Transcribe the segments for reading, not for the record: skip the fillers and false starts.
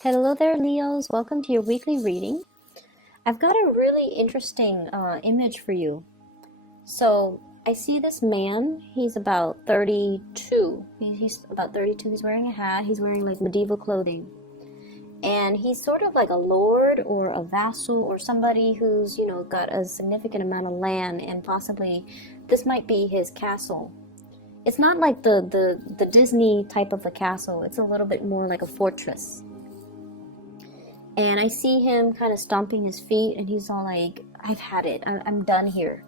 Hello there, Leos. Welcome to your weekly reading. I've got a really interesting image for you. So I see this man. He's about 32. He's about 32. He's wearing a hat. He's wearing like medieval clothing. And he's sort of like a lord or a vassal or somebody who's, got a significant amount of land, and possibly this might be his castle. It's not like the Disney type of a castle. It's a little bit more like a fortress. And I see him kind of stomping his feet, and he's all like, I've had it. I'm done here.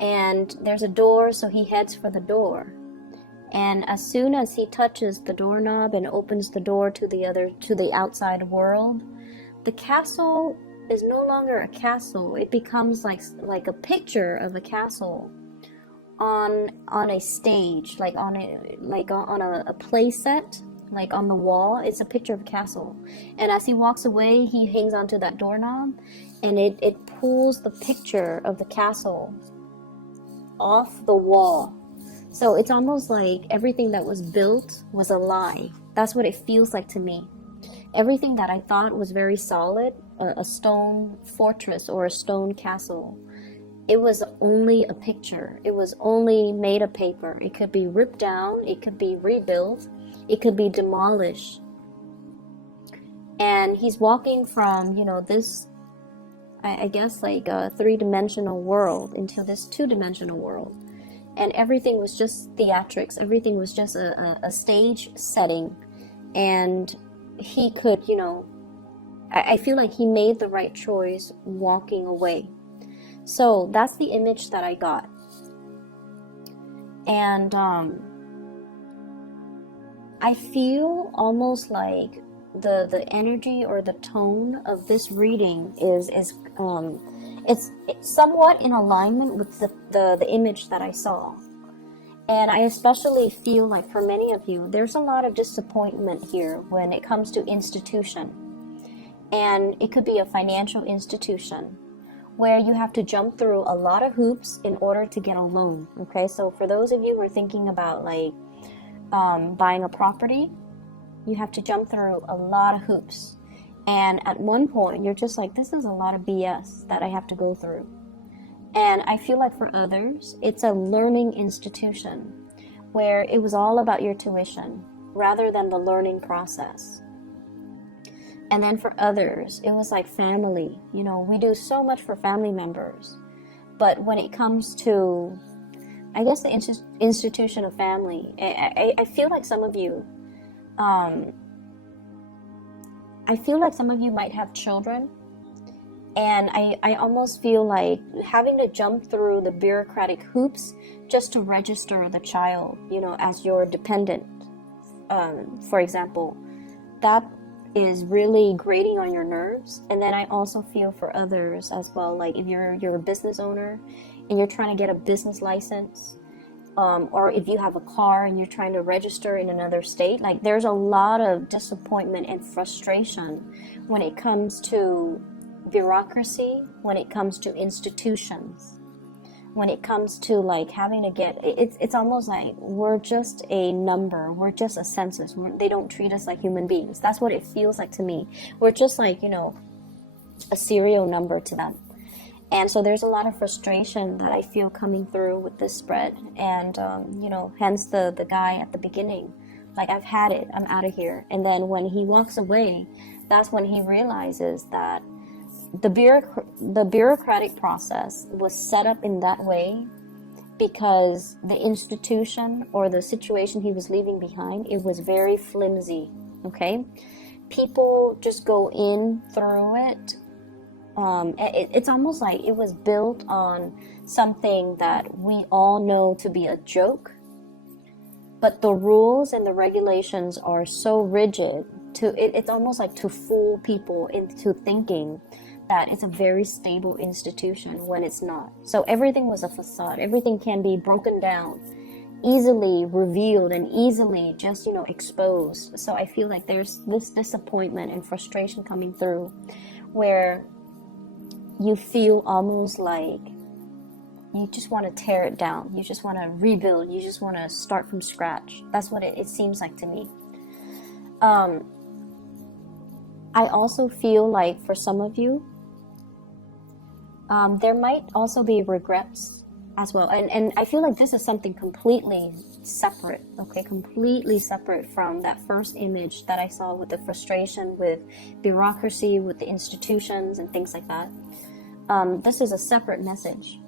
And there's a door, so he heads for the door. And as soon as he touches the doorknob and opens the door to the outside world, the castle is no longer a castle. It becomes like a picture of a castle on a stage, like on a play set. Like on the wall, it's a picture of a castle. And as he walks away, he hangs onto that doorknob, and it pulls the picture of the castle off the wall. So it's almost like everything that was built was a lie. That's what it feels like to me. Everything that I thought was very solid, a stone fortress or a stone castle, it was only a picture. It was only made of paper. It could be ripped down, it could be rebuilt, it could be demolished. And he's walking from, this, I guess, like a three-dimensional world into this two-dimensional world. And everything was just theatrics. Everything was just a stage setting. And he could, I feel like he made the right choice walking away. So that's the image that I got. And I feel almost like the energy or the tone of this reading is it's somewhat in alignment with the image that I saw. And I especially feel like for many of you, there's a lot of disappointment here when it comes to institution. And it could be a financial institution where you have to jump through a lot of hoops in order to get a loan. Okay, so for those of you who are thinking about like buying a property, you have to jump through a lot of hoops. And at one point, you're just like, this is a lot of BS that I have to go through. And I feel like for others, it's a learning institution where it was all about your tuition rather than the learning process. And then for others, it was like family. We do so much for family members. But when it comes to, I guess, the institution of family, I feel like some of you, might have children. And I almost feel like having to jump through the bureaucratic hoops just to register the child, as your dependent, for example, that is really grating on your nerves. And then I also feel for others as well, like if you're a business owner and you're trying to get a business license, or if you have a car and you're trying to register in another state, like there's a lot of disappointment and frustration when it comes to bureaucracy, when it comes to institutions, when it comes to like having to get, it's almost like we're just a number, we're just a census. They don't treat us like human beings. That's what it feels like to me. We're just like, a serial number to them. And so there's a lot of frustration that I feel coming through with this spread. And, hence the guy at the beginning, like, I've had it, I'm out of here. And then when he walks away, that's when he realizes that the bureaucratic process was set up in that way because the institution or the situation he was leaving behind, it was very flimsy, okay? People just go in through it. It's almost like it was built on something that we all know to be a joke, but the rules and the regulations are so rigid it's almost like to fool people into thinking that it's a very stable institution when it's not. So everything was a facade. Everything can be broken down, easily revealed, and easily just, exposed. So I feel like there's this disappointment and frustration coming through where you feel almost like you just want to tear it down. You just want to rebuild. You just want to start from scratch. That's what it seems like to me. I also feel like for some of you, there might also be regrets as well. And I feel like this is something completely separate, okay? Completely separate from that first image that I saw with the frustration, with bureaucracy, with the institutions and things like that. This is a separate message.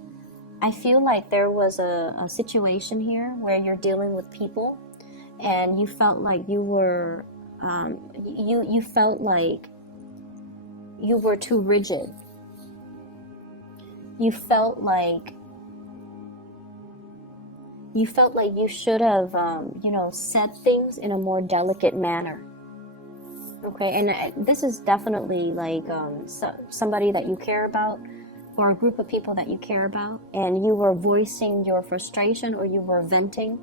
I feel like there was a situation here where you're dealing with people and you felt like you were, you felt like you were too rigid. You felt like you should have, said things in a more delicate manner. Okay, and this is definitely like somebody that you care about, or a group of people that you care about, and you were voicing your frustration or you were venting,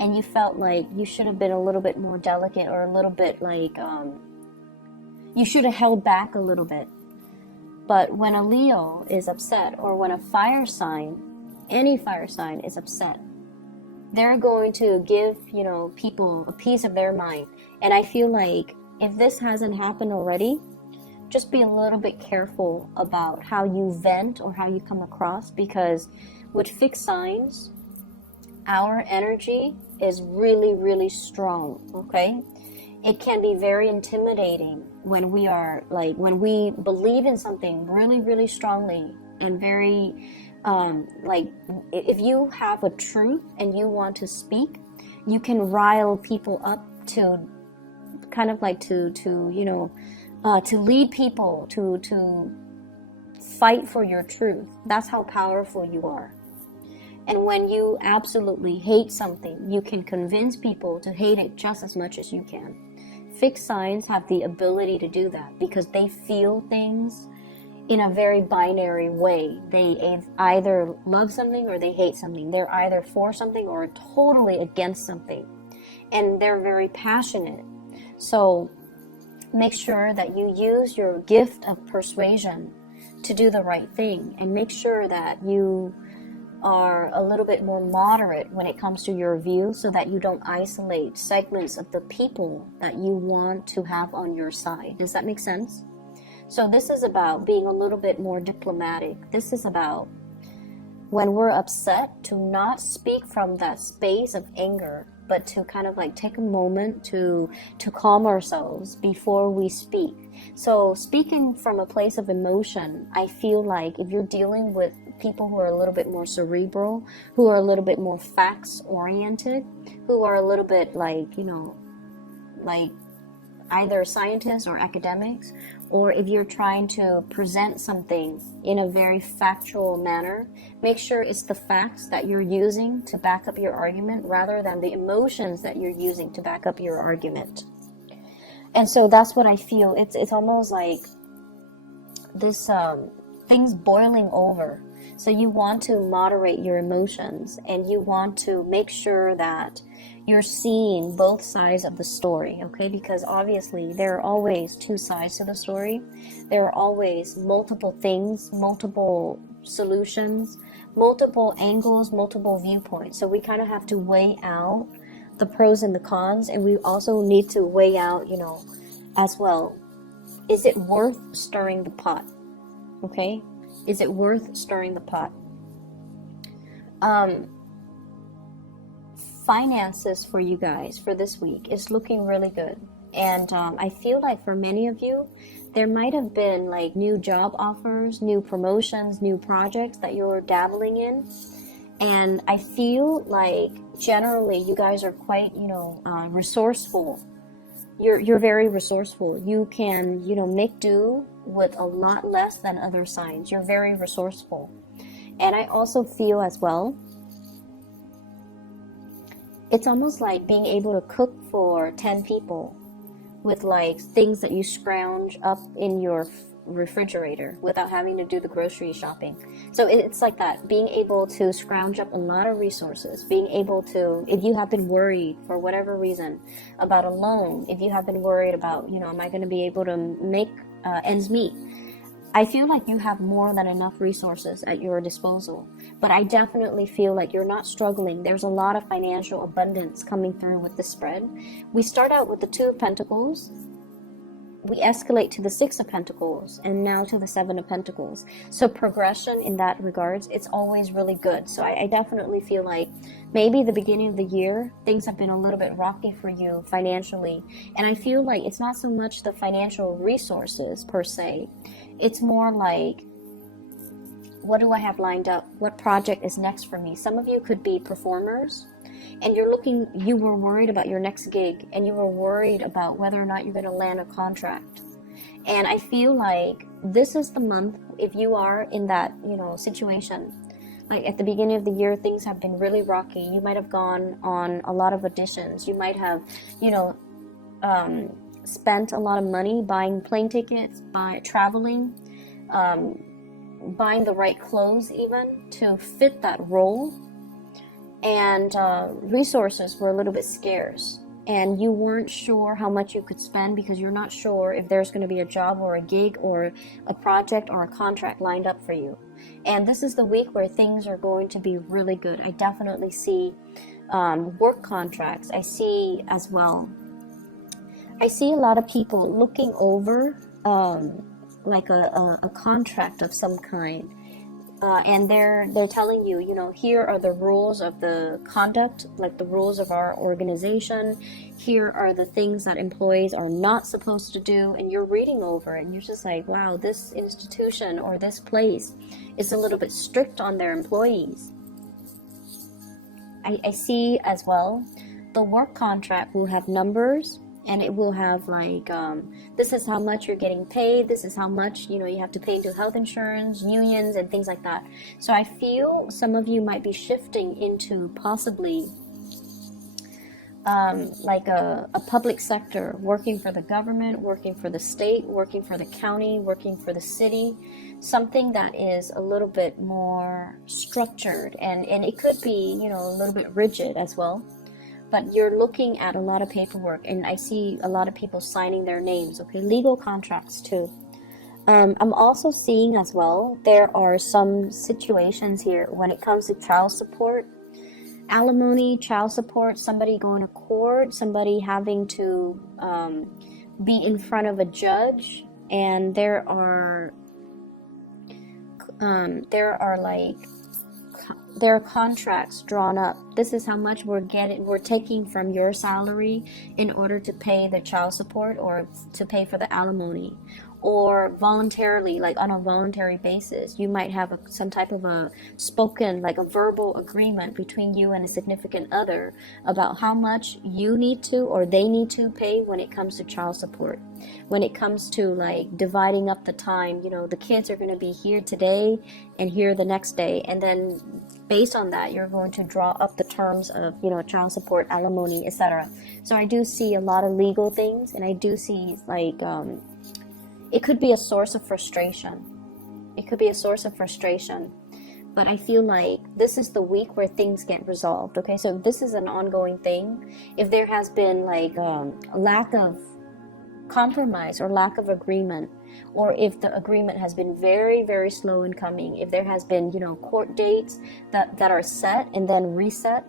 and you felt like you should have been a little bit more delicate, or a little bit like you should have held back a little bit. But when a Leo is upset, or when a fire sign, any fire sign is upset, they're going to give, people a piece of their mind. And I feel like if this hasn't happened already, just be a little bit careful about how you vent or how you come across, because with fixed signs, our energy is really, really strong, okay? It can be very intimidating when we are when we believe in something really, really strongly, and very if you have a truth and you want to speak, you can rile people up to kind of like to lead people to fight for your truth. That's how powerful you are. And when you absolutely hate something, you can convince people to hate it just as much as you can. Fixed signs have the ability to do that because they feel things in a very binary way. They either love something or they hate something. They're either for something or totally against something. And they're very passionate. So make sure that you use your gift of persuasion to do the right thing, and make sure that you are a little bit more moderate when it comes to your view, so that you don't isolate segments of the people that you want to have on your side. Does that make sense? So this is about being a little bit more diplomatic. This is about when we're upset to not speak from that space of anger, but to kind of like take a moment to calm ourselves before we speak. So speaking from a place of emotion, I feel like if you're dealing with people who are a little bit more cerebral, who are a little bit more facts oriented, who are a little bit like either scientists or academics, or if you're trying to present something in a very factual manner, make sure it's the facts that you're using to back up your argument rather than the emotions that you're using to back up your argument. And so that's what I feel. It's almost like this things boiling over. So you want to moderate your emotions, and you want to make sure that you're seeing both sides of the story, okay? Because obviously there are always two sides to the story. There are always multiple things, multiple solutions, multiple angles, multiple viewpoints. So we kind of have to weigh out the pros and the cons, and we also need to weigh out, as well, is it worth stirring the pot? Okay? Is it worth stirring the pot? Finances for you guys for this week is looking really good. And I feel like for many of you, there might have been like new job offers, new promotions, new projects that you're dabbling in. And I feel like generally you guys are quite, resourceful. You're very resourceful. You can, make do with a lot less than other signs. You're very resourceful. And I also feel as well, it's almost like being able to cook for 10 people with like things that you scrounge up in your refrigerator without having to do the grocery shopping. So it's like that, being able to scrounge up a lot of resources, being able to, if you have been worried for whatever reason about a loan, if you have been worried about, am I going to be able to make ends meet? I feel like you have more than enough resources at your disposal, but I definitely feel like you're not struggling. There's a lot of financial abundance coming through with the spread. We start out with the Two of Pentacles, we escalate to the Six of Pentacles and now to the Seven of Pentacles. So progression in that regards, it's always really good. So I definitely feel like maybe the beginning of the year, things have been a little bit rocky for you financially. And I feel like it's not so much the financial resources per se. It's more like, what do I have lined up? What project is next for me? Some of you could be performers, and you were worried about your next gig, and you were worried about whether or not you're going to land a contract. And I feel like this is the month, if you are in that, situation, like at the beginning of the year, things have been really rocky. You might have gone on a lot of auditions. You might have, spent a lot of money buying plane tickets, traveling, buying the right clothes even to fit that role. And resources were a little bit scarce, and you weren't sure how much you could spend because you're not sure if there's going to be a job or a gig or a project or a contract lined up for you. And this is the week where things are going to be really good. I definitely see work contracts. I see as well, I see a lot of people looking over like a contract of some kind. And they're telling you, here are the rules of the conduct, like the rules of our organization. Here are the things that employees are not supposed to do. And you're reading over it, and you're just like, wow, this institution or this place is a little bit strict on their employees. I see as well, the work contract will have numbers. And it will have like, this is how much you're getting paid. This is how much, you have to pay into health insurance, unions, and things like that. So I feel some of you might be shifting into possibly like a public sector, working for the government, working for the state, working for the county, working for the city. Something that is a little bit more structured. And it could be, a little bit rigid as well. But you're looking at a lot of paperwork, and I see a lot of people signing their names, okay? Legal contracts too. I'm also seeing as well, there are some situations here when it comes to child support, alimony, child support, somebody going to court, somebody having to be in front of a judge, and there are contracts drawn up. This is how much we're taking from your salary in order to pay the child support or to pay for the alimony. Or voluntarily, like on a voluntary basis, you might have some type of a spoken, like a verbal agreement between you and a significant other about how much you need to or they need to pay when it comes to child support. When it comes to like dividing up the time, the kids are going to be here today and here the next day, and then based on that, you're going to draw up the terms of, child support, alimony, etc. So I do see a lot of legal things, and I do see like, it could be a source of frustration. It could be a source of frustration. But I feel like this is the week where things get resolved, okay? So this is an ongoing thing. If there has been like a lack of compromise or lack of agreement, or if the agreement has been very, very slow in coming, if there has been, court dates that are set and then reset,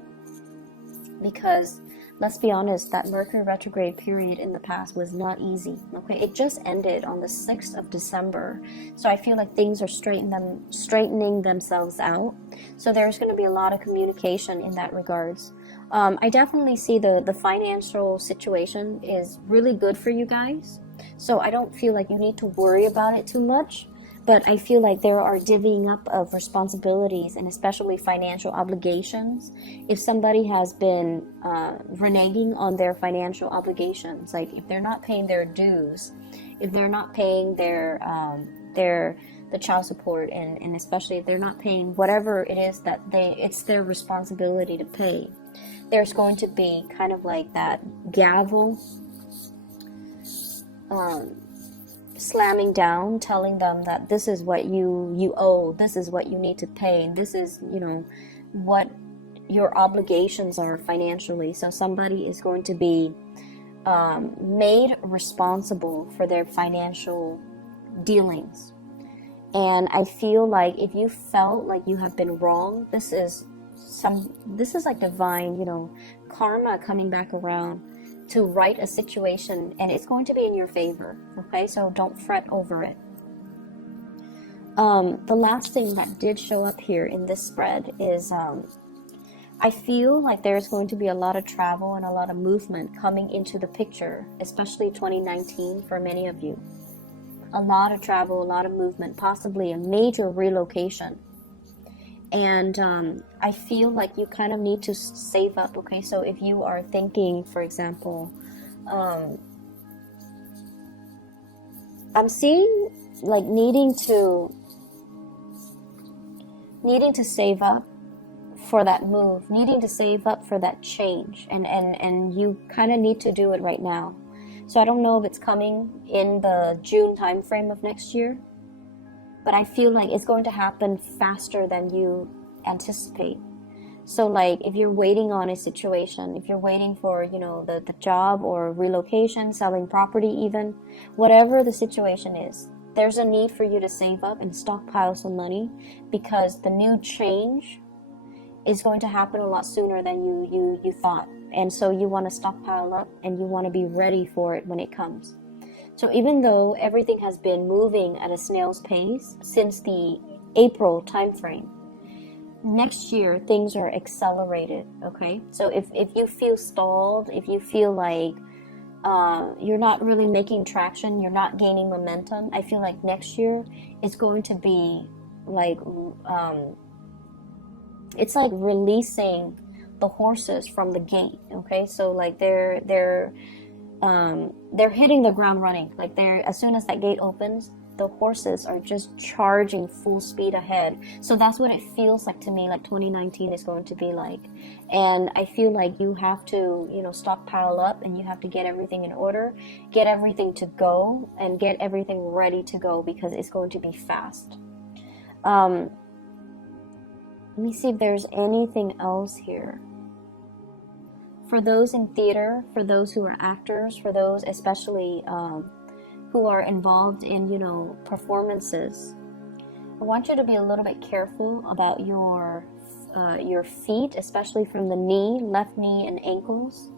because let's be honest, that Mercury retrograde period in the past was not easy, okay? It just ended on the 6th of December. So I feel like things are straightening themselves out. So there's going to be a lot of communication in that regards. I definitely see the financial situation is really good for you guys. So I don't feel like you need to worry about it too much. But I feel like there are divvying up of responsibilities and especially financial obligations. If somebody has been reneging on their financial obligations, like if they're not paying their dues, if they're not paying the child support, and especially if they're not paying whatever it is that it's their responsibility to pay, there's going to be kind of like that gavel slamming down, telling them that this is what you owe, this is what you need to pay, this is, what your obligations are financially. So somebody is going to be made responsible for their financial dealings. And I feel like if you felt like you have been wrong, this is like divine, karma coming back around to right a situation, and it's going to be in your favor, okay? So don't fret over it. The last thing that did show up here in this spread is I feel like there's going to be a lot of travel and a lot of movement coming into the picture, especially 2019 for many of you. A lot of travel, a lot of movement, possibly a major relocation. And I feel like you kind of need to save up, okay? So if you are thinking, for example, I'm seeing like needing to save up for that move, needing to save up for that change, and you kind of need to do it right now. So I don't know if it's coming in the June time frame of next year, but I feel like it's going to happen faster than you anticipate. So like if you're waiting on a situation, if you're waiting for, you know, the job or relocation, selling property even, whatever the situation is, there's a need for you to save up and stockpile some money, because the new change is going to happen a lot sooner than you thought. And so you want to stockpile up and you want to be ready for it when it comes. So even though everything has been moving at a snail's pace since the April time frame, next year things are accelerated, okay? So if you feel stalled, if you feel like you're not really making traction, you're not gaining momentum, I feel like next year is going to be like it's like releasing the horses from the gate, okay? So like they're hitting the ground running. Like as soon as that gate opens, the horses are just charging full speed ahead. So that's what it feels like to me, like 2019 is going to be like. And I feel like you have to, you know, stockpile up, and you have to get everything in order, get everything to go, and get everything ready to go, because it's going to be fast. Let me see if there's anything else here. For those in theater, for those who are actors, for those especially who are involved in, you know, performances, I want you to be a little bit careful about your feet, especially from the knee, left knee and ankles.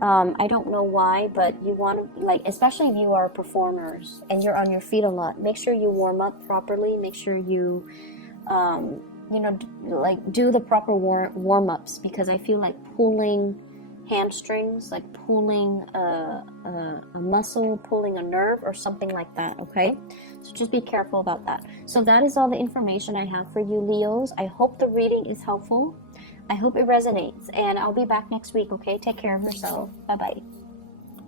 I don't know why, but you want to, like, especially if you are performers and you're on your feet a lot, make sure you warm up properly. Make sure you you know, like do the proper warm-ups, because I feel like pulling hamstrings, like pulling a muscle, pulling a nerve or something like that, okay? So just be careful about that. So that is all the information I have for you, Leos. I hope the reading is helpful. I hope it resonates, and I'll be back next week, okay? Take care of yourself. Bye-bye.